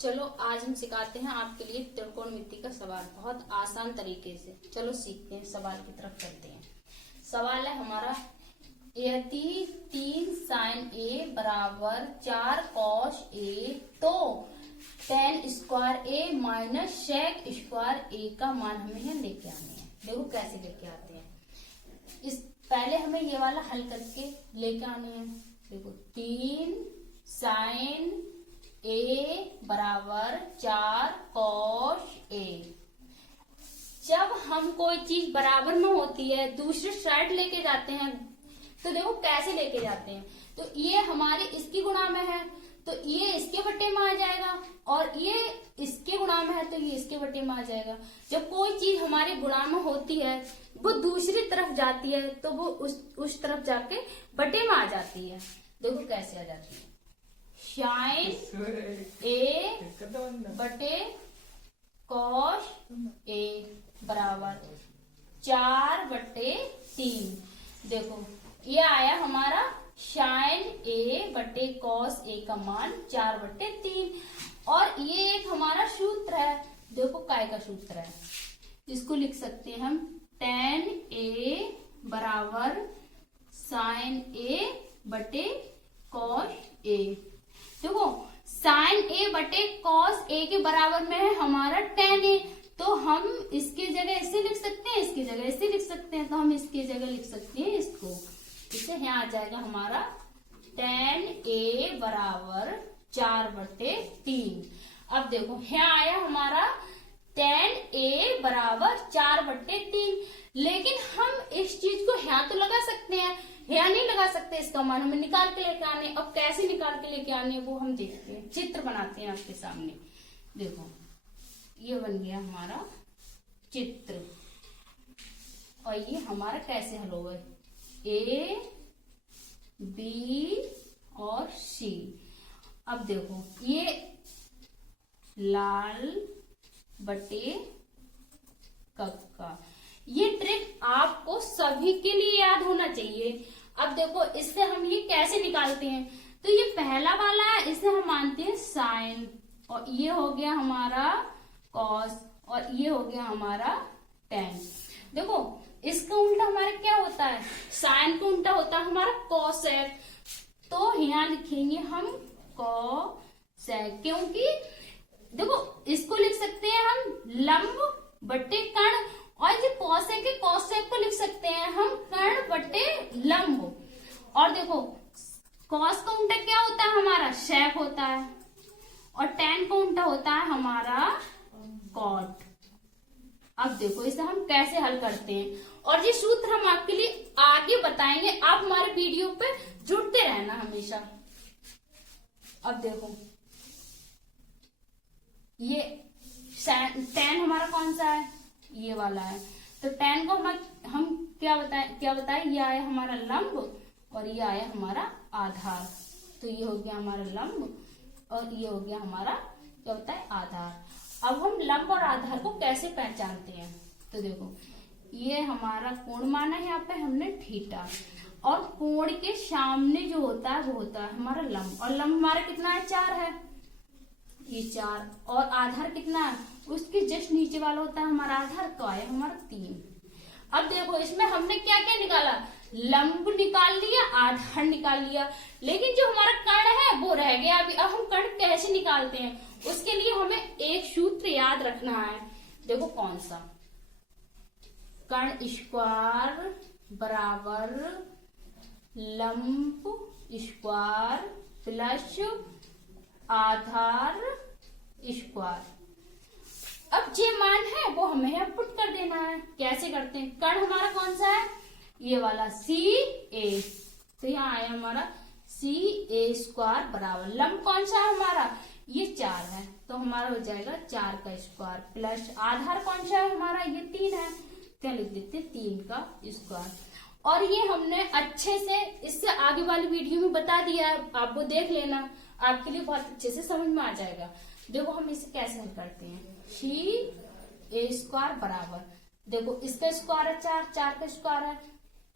चलो आज हम सिखाते हैं आपके लिए त्रिकोणमिति का सवाल बहुत आसान तरीके से। चलो सीखते हैं, सवाल की तरफ चलते हैं। सवाल है हमारा, यदि 3 sin a बराबर 4 cos a तो tan square a minus sec square a का मान हमें लेके आने हैं। देखो कैसे लेके आते हैं। इस पहले हमें ये वाला हल करके लेके आने हैं। देखो 3 sin a बराबर 4 cos a। जब हम कोई चीज बराबर में होती है दूसरी साइड लेके जाते हैं तो देखो कैसे लेके जाते हैं। तो ये हमारे इसकी गुणा में है तो ये इसके बट्टे में आ जाएगा, और ये इसके गुणा में है तो ये इसके बट्टे में आ जाएगा। जब कोई चीज हमारे गुणा में होती है वो दूसरी तरफ जाती है तो वो उस तरफ जाके बट्टे में आ जाती है। देखो कैसे आ जाती है। साइन ए बटे कॉस ए बराबर 4/3। देखो ये आया हमारा साइन ए बटे कॉस ए का मान 4/3, और ये एक हमारा सूत्र है। देखो काय का सूत्र है, इसको लिख सकते हैं हम tan ए बराबर साइन ए बटे कॉस ए। देखो साइन ए बटे कॉस ए के बराबर में है हमारा tan ए, तो हम इसकी जगह ऐसे लिख सकते हैं, इसकी जगह ऐसे लिख सकते हैं। तो हम इसकी जगह लिख सकते हैं इसको, इससे यहाँ आ जाएगा हमारा tan ए बराबर 4/3। अब देखो यहाँ आया हमारा tan ए बराबर 4/3, लेकिन हम इस चीज को यहाँ तो लगा सकते हैं, यहाँ नहीं लगा सकते। इसका मान हमें निकाल के लेके आने। अब कैसे निकाल के लेके आने वो हम देखते हैं, चित्र बनाते हैं आपके सामने। देखो ये बन गया हमारा चित्र, और ये हमारा कैसे हल होगा, ए बी और सी। अब देखो ये लाल बटे कक्का, ये ट्रिक आपको सभी के लिए याद होना चाहिए। अब देखो इससे हम ये कैसे निकालते हैं। तो ये पहला वाला है, इसे हम मानते हैं साइन, और ये हो गया हमारा कॉस, और ये हो गया हमारा टेन। देखो इसका उल्टा हमारा क्या होता है, साइन का उल्टा होता है हमारा कॉसेक। तो यहाँ लिखेंगे हम कॉसेक, क्योंकि देखो इसको लिख सकते हैं हम लंब बट्टे कर्ण, और जो कॉसेक है कॉसेक को लिख सकते हैं हम कर्ण बट्टे लंब। और देखो कॉस का उल्टा क्या होता है हमारा सेक होता है, और टेन का उल्टा होता है हमारा कॉट। अब देखो इसे हम कैसे हल करते हैं, और ये सूत्र हम आपके लिए आगे बताएंगे। आप हमारे वीडियो पे जुड़ते रहना हमेशा। अब देखो ये टेन हमारा कौन सा है, ये वाला है। तो टेन को हम क्या बताए, ये आया हमारा लंब और ये आया हमारा आधार। तो ये हो गया हमारा लंब और ये हो गया हमारा क्या होता है, आधार। अब हम लंब और आधार को कैसे पहचानते हैं। तो देखो ये हमारा कोण माना है यहाँ पे हमने थीटा, और कोण के सामने जो होता है वो होता है हमारा लंब, और लंब हमारा कितना है, 4 है, ये 4। और आधार कितना है, उसके जस्ट नीचे वाला होता है हमारा आधार, तो आया हमारा 3। अब देखो इसमें हमने क्या क्या निकाला, लंब निकाल लिया, आधार निकाल लिया, लेकिन जो हमारा कर्ण है वो रह गया अभी। अब हम कर्ण कैसे निकालते हैं, उसके लिए हमें एक सूत्र याद रखना है। देखो कौन सा, कर्ण स्क्वायर बराबर लंब स्क्वायर प्लस आधार स्क्वायर। अब जो मान है वो हमें यहाँ पुट कर देना है। कैसे करते हैं, कर्ण हमारा कौन सा है, ये वाला सी ए। तो यहाँ आया हमारा सी ए स्क्वायर बराबर लंब कौन सा है हमारा, ये 4 है, तो हमारा हो जाएगा 4 का स्क्वायर प्लस आधार कौन सा है हमारा, ये 3 है, क्या लिख देते 3 का स्क्वायर। और ये हमने अच्छे से इससे आगे वाली वीडियो में बता दिया है, आप वो देख लेना, आपके लिए बहुत अच्छे से समझ में आ जाएगा। देखो हम इसे कैसे हल करते हैं, सी ए स्क्वायर बराबर, देखो इसका स्क्वायर है 4, 4 का स्क्वायर है,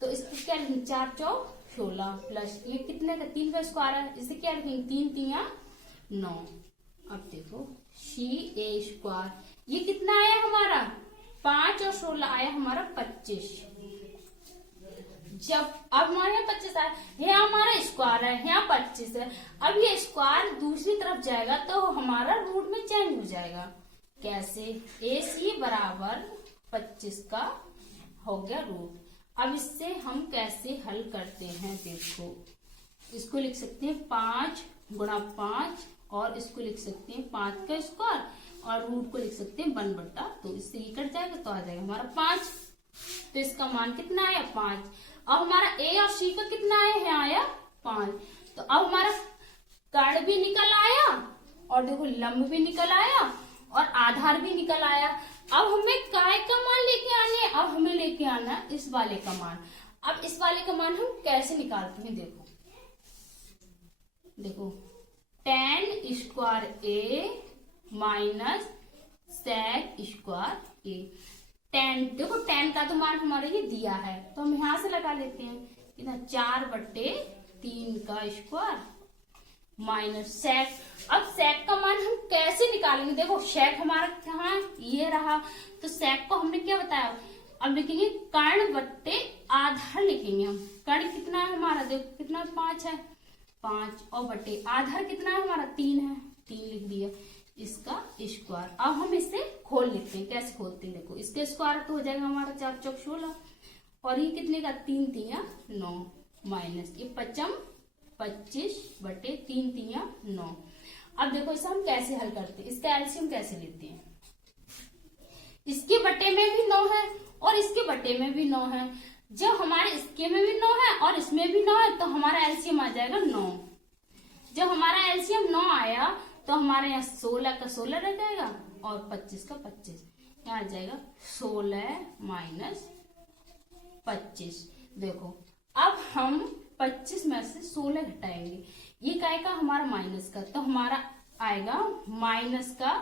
तो इसको क्या लिखेंगे 4 चौक 16 प्लस ये कितने का 3 का स्क्वायर है, इसे क्या लिखेंगे 3 3 9। अब देखो CA² ये कितना आया हमारा 5 और 16 आया हमारा 25। जब अब हमारे यहाँ 25 आया, यहाँ हमारा स्क्वायर है, यहाँ 25 है। अब ये स्क्वायर दूसरी तरफ जाएगा तो हमारा रूट में चेंज हो जाएगा। कैसे? AC बराबर 25 का हो गया रूट। अब इससे हम कैसे हल करते हैं? देखो, इसको लिख सकते हैं 5 गुणा 5 और इसको लिख सकते हैं 5 का स्क्वायर और रूट को लिख सकते हैं 1/2। इससे ये कट जाएगा तो आ जाएगा हमारा 5। तो इसका मान कितना आया 5। अब हमारा A और C का कितना आया? यहाँ आया 5। तो अब हमारा कर्ण भी निकल आया और देखो लंब भी निकल आया और आधार भी निकल आया। अब हमें काय का मान लेके आने, अब हमें लेके आना इस वाले का मान। अब इस वाले का मान हम कैसे निकालते हैं? देखो tan² A minus sec² A। tan, देखो tan का तो मान हमारे ये दिया है तो हम यहां से लगा लेते हैं कितना 4/3 का स्क्वायर माइनस sec। अब sec का मान हम कैसे निकालेंगे? देखो sec हमारा कहाँ ये रहा, तो sec को हमने क्या बताया? अब लिखेंगे कर्ण बट्टे आधार लिखेंगे हम। कर्ण कितना है हमारा? देखो कितना 5 है, 5 और बट्टे आधार कितना है हमारा 3 है, 3 लिख दिया इसका स्क्वायर। अब हम इसे खोल लेते हैं। कैसे खोलते हैं? देखो इसके स्क्वायर तो हो जाएगा हमारा 4 चौक 16 और ये कितने का 3 तिया 9 माइनस ये 25 बटे 3 तिया 9। अब देखो इसे हम कैसे हल करते हैं? इसका एलसीएम कैसे लेते हैं? इसके बटे में भी 9 है और इसके बटे में भी 9 है। जब हमारे इसके में भी 9 है और इसमें भी 9 है तो हमारा एलसीएम आ जाएगा 9। जब हमारा एलसीएम 9 आया तो हमारे यहाँ 16 का 16 रह जाएगा और 25 का 25। यहाँ आ जाएगा 16 माइनस 25। देखो अब हम 25 में से 16 घटाएंगे। ये काय का? हमारा माइनस का, तो हमारा आएगा माइनस का।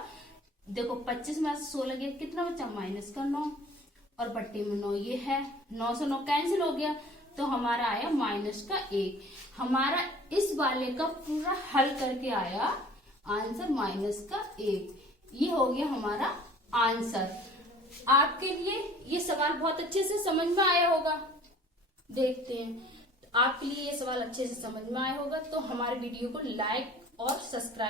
देखो 25 में से 16 गया कितना बचा? माइनस का 9 और बट्टे में 9 ये है, 9 से 9 कैंसिल हो गया तो हमारा आया माइनस का 1। हमारा इस वाले का पूरा हल करके आया आंसर माइनस का 1। ये हो गया हमारा आंसर। आपके लिए ये सवाल बहुत अच्छे से समझ में आया होगा। देखते हैं आपके लिए ये सवाल अच्छे से समझ में आया होगा तो हमारे वीडियो को लाइक और सब्सक्राइब